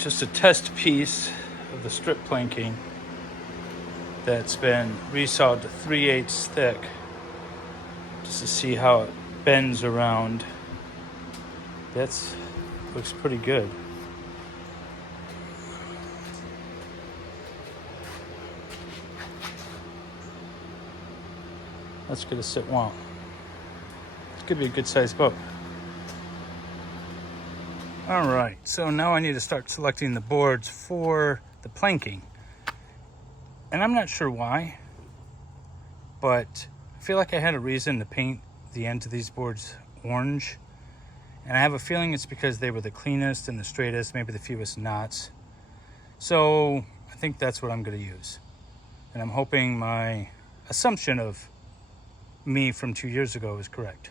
just a test piece of the strip planking that's been resawed to 3/8 thick, just to see how it bends around. That's looks pretty good. That's gonna sit well. It's gonna be a good sized boat. All right, so now I need to start selecting the boards for the planking. And I'm not sure why, but I feel like I had a reason to paint the ends of these boards orange. And I have a feeling it's because they were the cleanest and the straightest, maybe the fewest knots. So I think that's what I'm gonna use. And I'm hoping my assumption of me from 2 years ago is correct.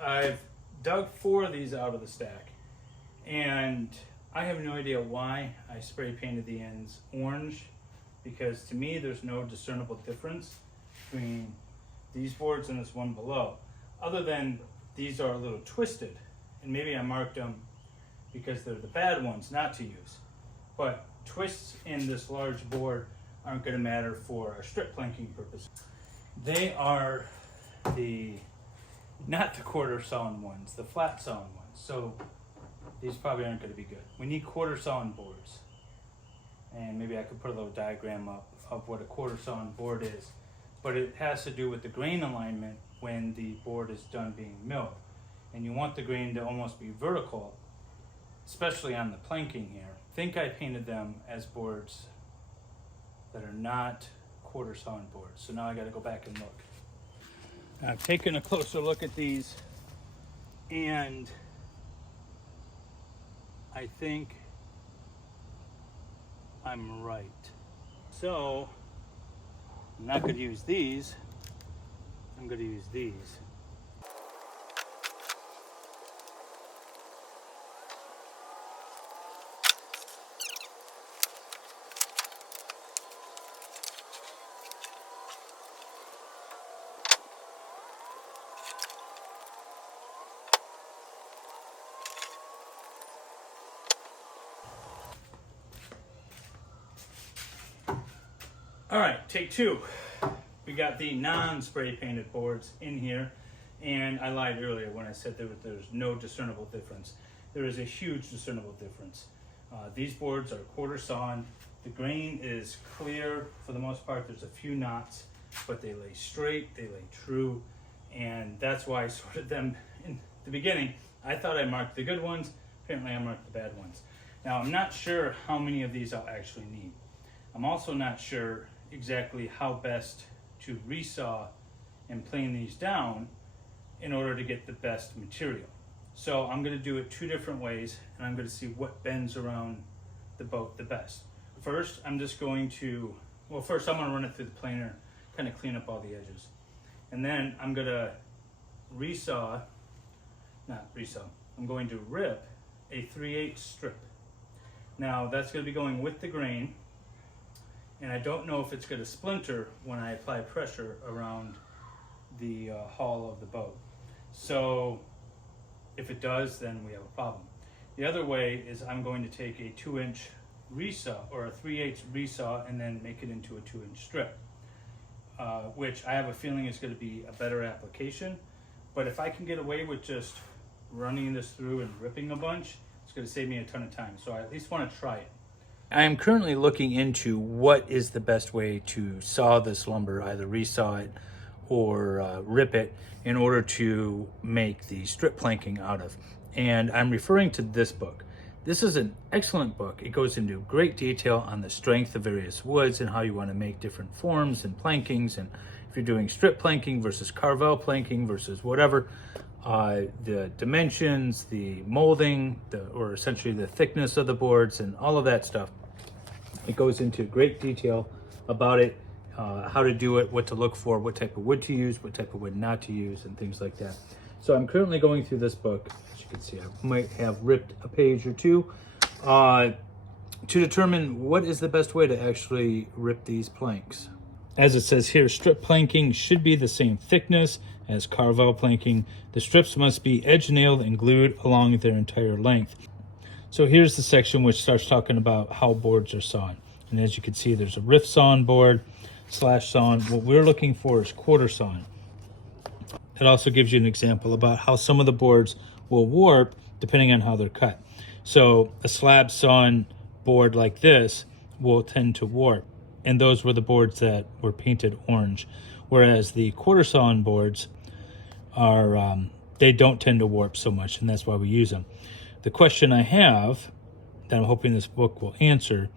I've dug 4 of these out of the stack, and I have no idea why I spray painted the ends orange, because to me there's no discernible difference between these boards and this one below, other than these are a little twisted, and maybe I marked them because they're the bad ones not to use. But twists in this large board aren't going to matter for our strip planking purposes. They are not the quarter sawn ones, the flat sawn ones. So these probably aren't going to be good. We need quarter sawn boards. And maybe I could put a little diagram up of what a quarter sawn board is. But it has to do with the grain alignment when the board is done being milled. And you want the grain to almost be vertical, especially on the planking here. I think I painted them as boards that are not quarter sawn boards. So now I got to go back and look. I've taken a closer look at these, and I think I'm right. So I'm not going to use these, I'm going to use these. All right, take 2. We got the non-spray painted boards in here, and I lied earlier when I said there's no discernible difference. There is a huge discernible difference. These boards are quarter sawn. The grain is clear for the most part. There's a few knots, but they lay straight, they lay true, and that's why I sorted them in the beginning. I thought I marked the good ones. Apparently I marked the bad ones. Now I'm not sure how many of these I'll actually need. I'm also not sure exactly how best to resaw and plane these down in order to get the best material. So I'm going to do it 2 different ways, and I'm going to see what bends around the boat the best. First, I'm just going to, first I'm going to run it through the planer, kind of clean up all the edges. And then I'm going to I'm going to rip a 3/8 strip. Now that's going to be going with the grain, and I don't know if it's going to splinter when I apply pressure around the hull of the boat. So if it does, then we have a problem. The other way is I'm going to take a 2-inch resaw or a 3/8 resaw and then make it into a 2-inch strip, which I have a feeling is going to be a better application. But if I can get away with just running this through and ripping a bunch, it's going to save me a ton of time. So I at least want to try it. I am currently looking into what is the best way to saw this lumber, either resaw it or rip it, in order to make the strip planking out of. And I'm referring to this book. This is an excellent book. It goes into great detail on the strength of various woods and how you want to make different forms and plankings, and if you're doing strip planking versus carvel planking versus whatever, the dimensions, the molding, or essentially the thickness of the boards and all of that stuff. It goes into great detail about it, how to do it, what to look for, what type of wood to use, what type of wood not to use, and things like that. So I'm currently going through this book. As you can see, I might have ripped a page or two to determine what is the best way to actually rip these planks. As it says here, strip planking should be the same thickness as carve-out planking. The strips must be edge nailed and glued along their entire length. So here's the section which starts talking about how boards are sawn. And as you can see, there's a rift sawn board, slash sawn. What we're looking for is quarter sawn. It also gives you an example about how some of the boards will warp depending on how they're cut. So a slab sawn board like this will tend to warp. And those were the boards that were painted orange. Whereas the quarter sawn boards are, they don't tend to warp so much, and that's why we use them. The question I have that I'm hoping this book will answer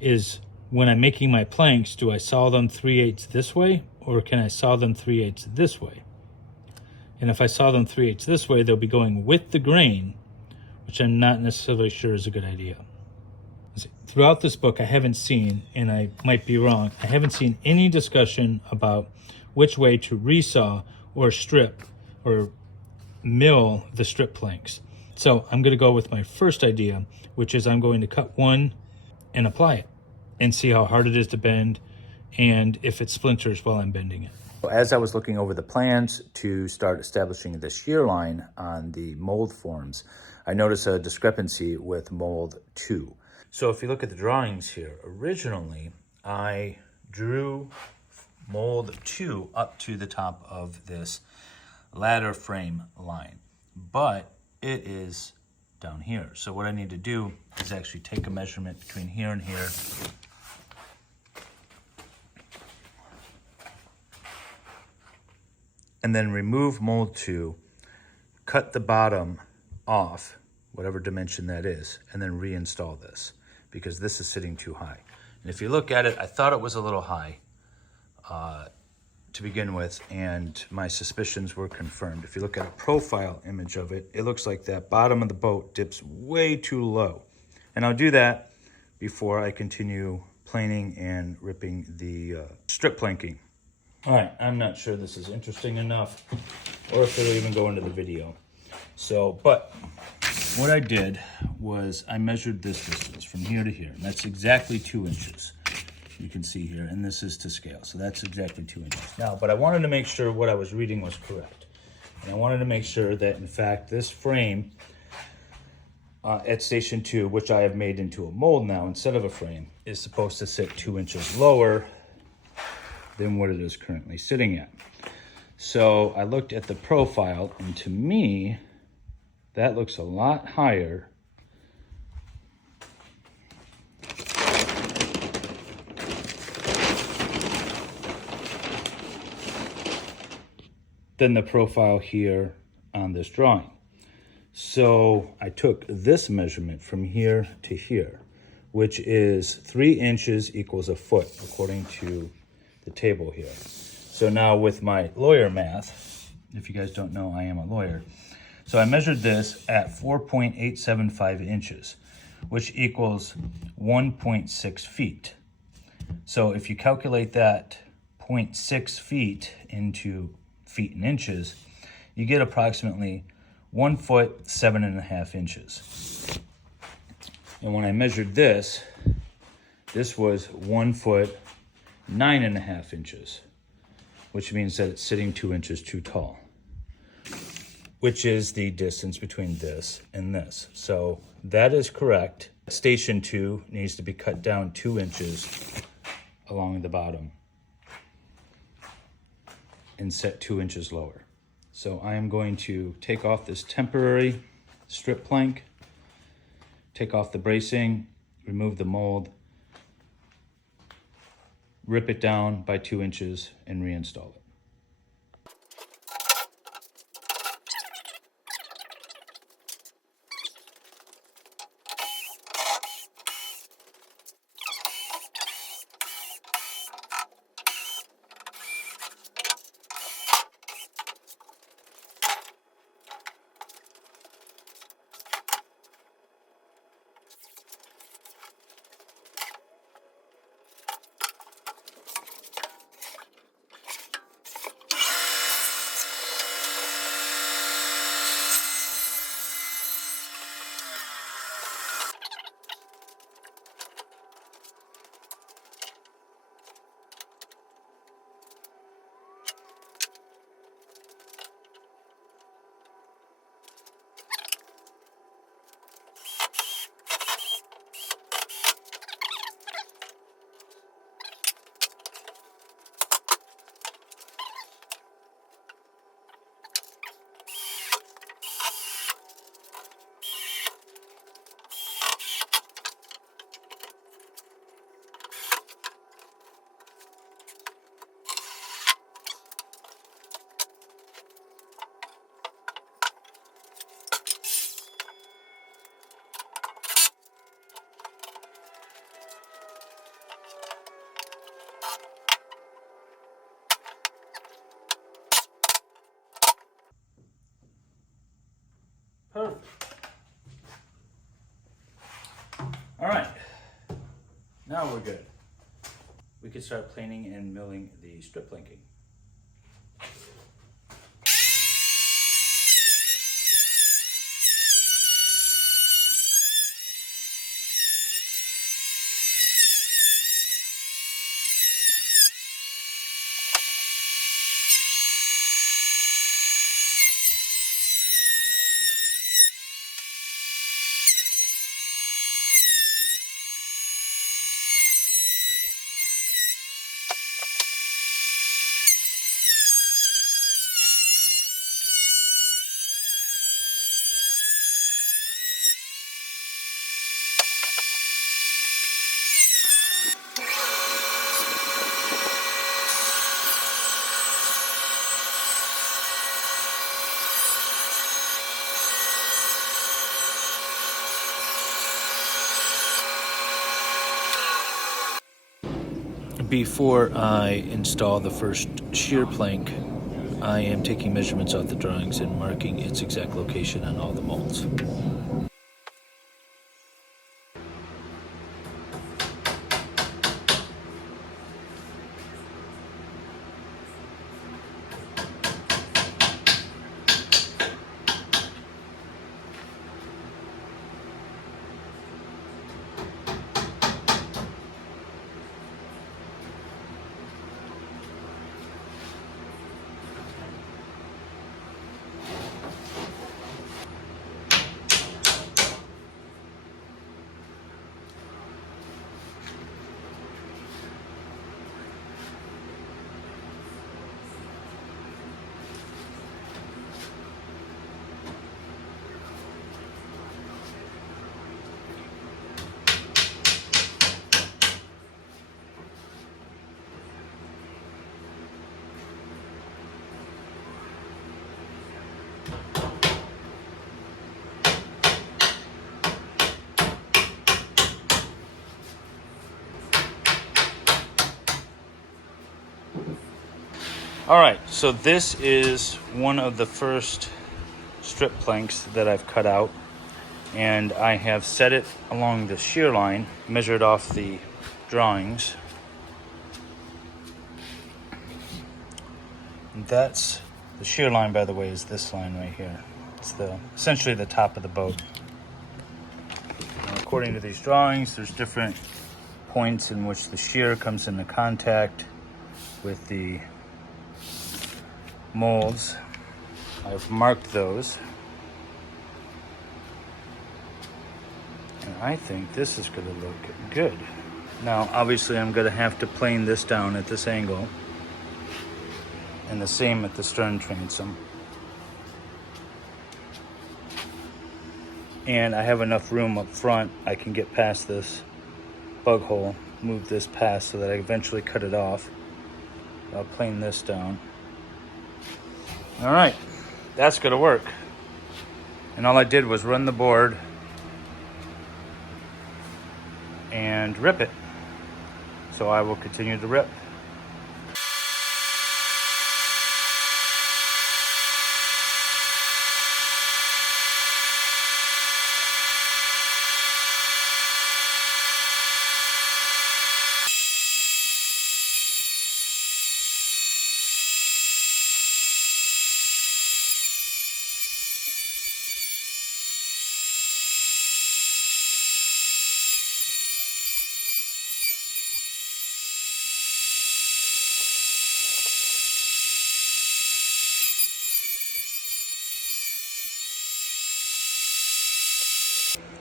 is, when I'm making my planks, do I saw them 3/8 this way, or can I saw them 3/8 this way? And if I saw them 3/8 this way, they'll be going with the grain, which I'm not necessarily sure is a good idea. Throughout this book, I haven't seen, and I might be wrong, I haven't seen any discussion about which way to resaw or strip or mill the strip planks. So I'm going to go with my first idea, which is I'm going to cut one and apply it and see how hard it is to bend and if it splinters while I'm bending it. As I was looking over the plans to start establishing the shear line on the mold forms, I noticed a discrepancy with mold 2. So if you look at the drawings here, originally I drew mold 2 up to the top of this ladder frame line, but it is down here. So what I need to do is actually take a measurement between here and here, and then remove mold 2, cut the bottom off, whatever dimension that is, and then reinstall this, because this is sitting too high. And if you look at it, I thought it was a little high to begin with, and my suspicions were confirmed. If you look at a profile image of it, it looks like that bottom of the boat dips way too low. And I'll do that before I continue planing and ripping the strip planking. All right, I'm not sure this is interesting enough or if it'll even go into the video. So, but what I did was I measured this distance from here to here, and that's exactly 2 inches. You can see here, and this is to scale, so that's exactly 2 inches. Now, but I wanted to make sure what I was reading was correct. And I wanted to make sure that, in fact, this frame at Station 2, which I have made into a mold now instead of a frame, is supposed to sit 2 inches lower than what it is currently sitting at. So I looked at the profile, and to me, that looks a lot higher than the profile here on this drawing. So I took this measurement from here to here, which is 3 inches equals a foot, according to the table here. So now with my lawyer math, if you guys don't know, I am a lawyer. So I measured this at 4.875 inches, which equals 1.6 feet. So if you calculate that 0.6 feet into feet and inches, you get approximately 1 foot 7.5 inches. And when I measured this, this was 1 foot 9.5 inches, which means that it's sitting 2 inches too tall, which is the distance between this and this. So that is correct. Station 2 needs to be cut down 2 inches along the bottom and set 2 inches lower. So I am going to take off this temporary strip plank, take off the bracing, remove the mold, rip it down by 2 inches, and reinstall it. Now we're good. We could start planing and milling the strip linking. Before I install the first shear plank, I am taking measurements off the drawings and marking its exact location on all the molds. All right, so this is one of the first strip planks that I've cut out, and I have set it along the shear line, measured off the drawings. And that's the shear line, by the way, is this line right here. It's essentially the top of the boat. Now, according to these drawings, there's different points in which the shear comes into contact with the molds. I've marked those, and I think this is going to look good. Now obviously I'm going to have to plane this down at this angle, and the same at the stern transom, and I have enough room up front. I can get past this bug hole, move this past so that I eventually cut it off. I'll plane this down. All right, that's gonna work. And all I did was run the board and rip it. So I will continue to rip.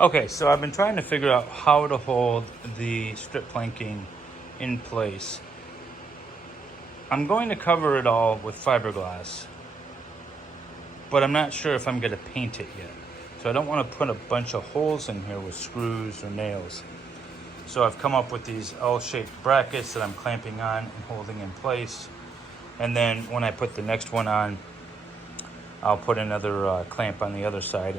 Okay, so I've been trying to figure out how to hold the strip planking in place. I'm going to cover it all with fiberglass, but I'm not sure if I'm going to paint it yet. So I don't want to put a bunch of holes in here with screws or nails. So I've come up with these L-shaped brackets that I'm clamping on and holding in place. And then when I put the next one on, I'll put another clamp on the other side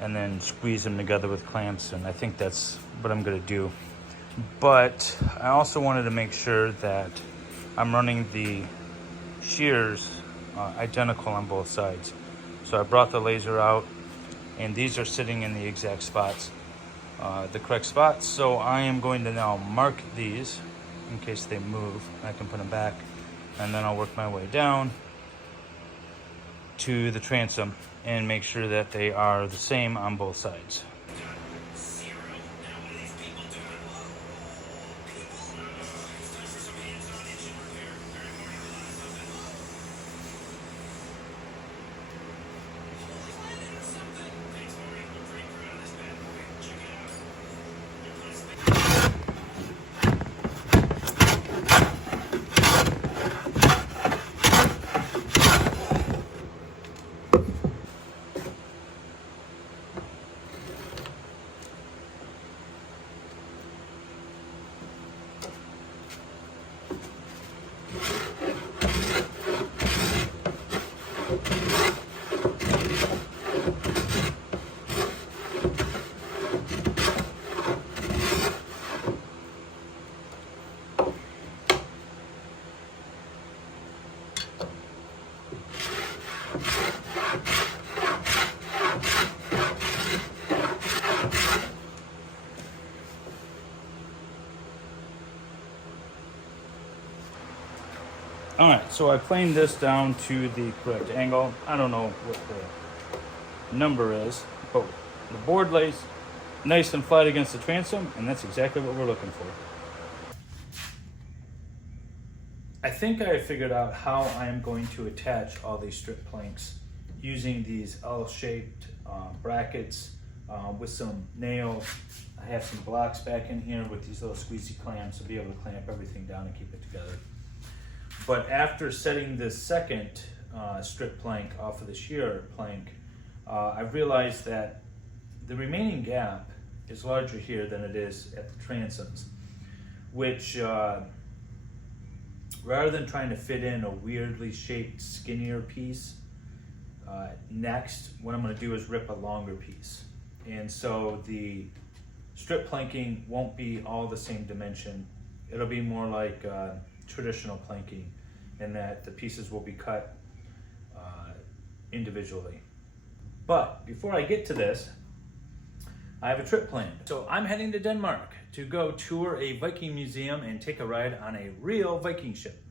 and then squeeze them together with clamps, and I think that's what I'm gonna do. But I also wanted to make sure that I'm running the shears identical on both sides. So I brought the laser out, and these are sitting in the exact spots the correct spots. So I am going to now mark these in case they move. I can put them back, and then I'll work my way down to the transom and make sure that they are the same on both sides. All right, so I planed this down to the correct angle. I don't know what the number is, but the board lays nice and flat against the transom, and that's exactly what we're looking for. I think I figured out how I am going to attach all these strip planks using these L-shaped brackets with some nails. I have some blocks back in here with these little squeezy clamps to be able to clamp everything down and keep it together. But after setting this second strip plank off of the shear plank, I realized that the remaining gap is larger here than it is at the transoms, which rather than trying to fit in a weirdly shaped skinnier piece, next what I'm going to do is rip a longer piece. And so the strip planking won't be all the same dimension. It'll be more like traditional planking, in that the pieces will be cut individually. But before I get to this, I have a trip planned. So I'm heading to Denmark to go tour a Viking museum and take a ride on a real Viking ship.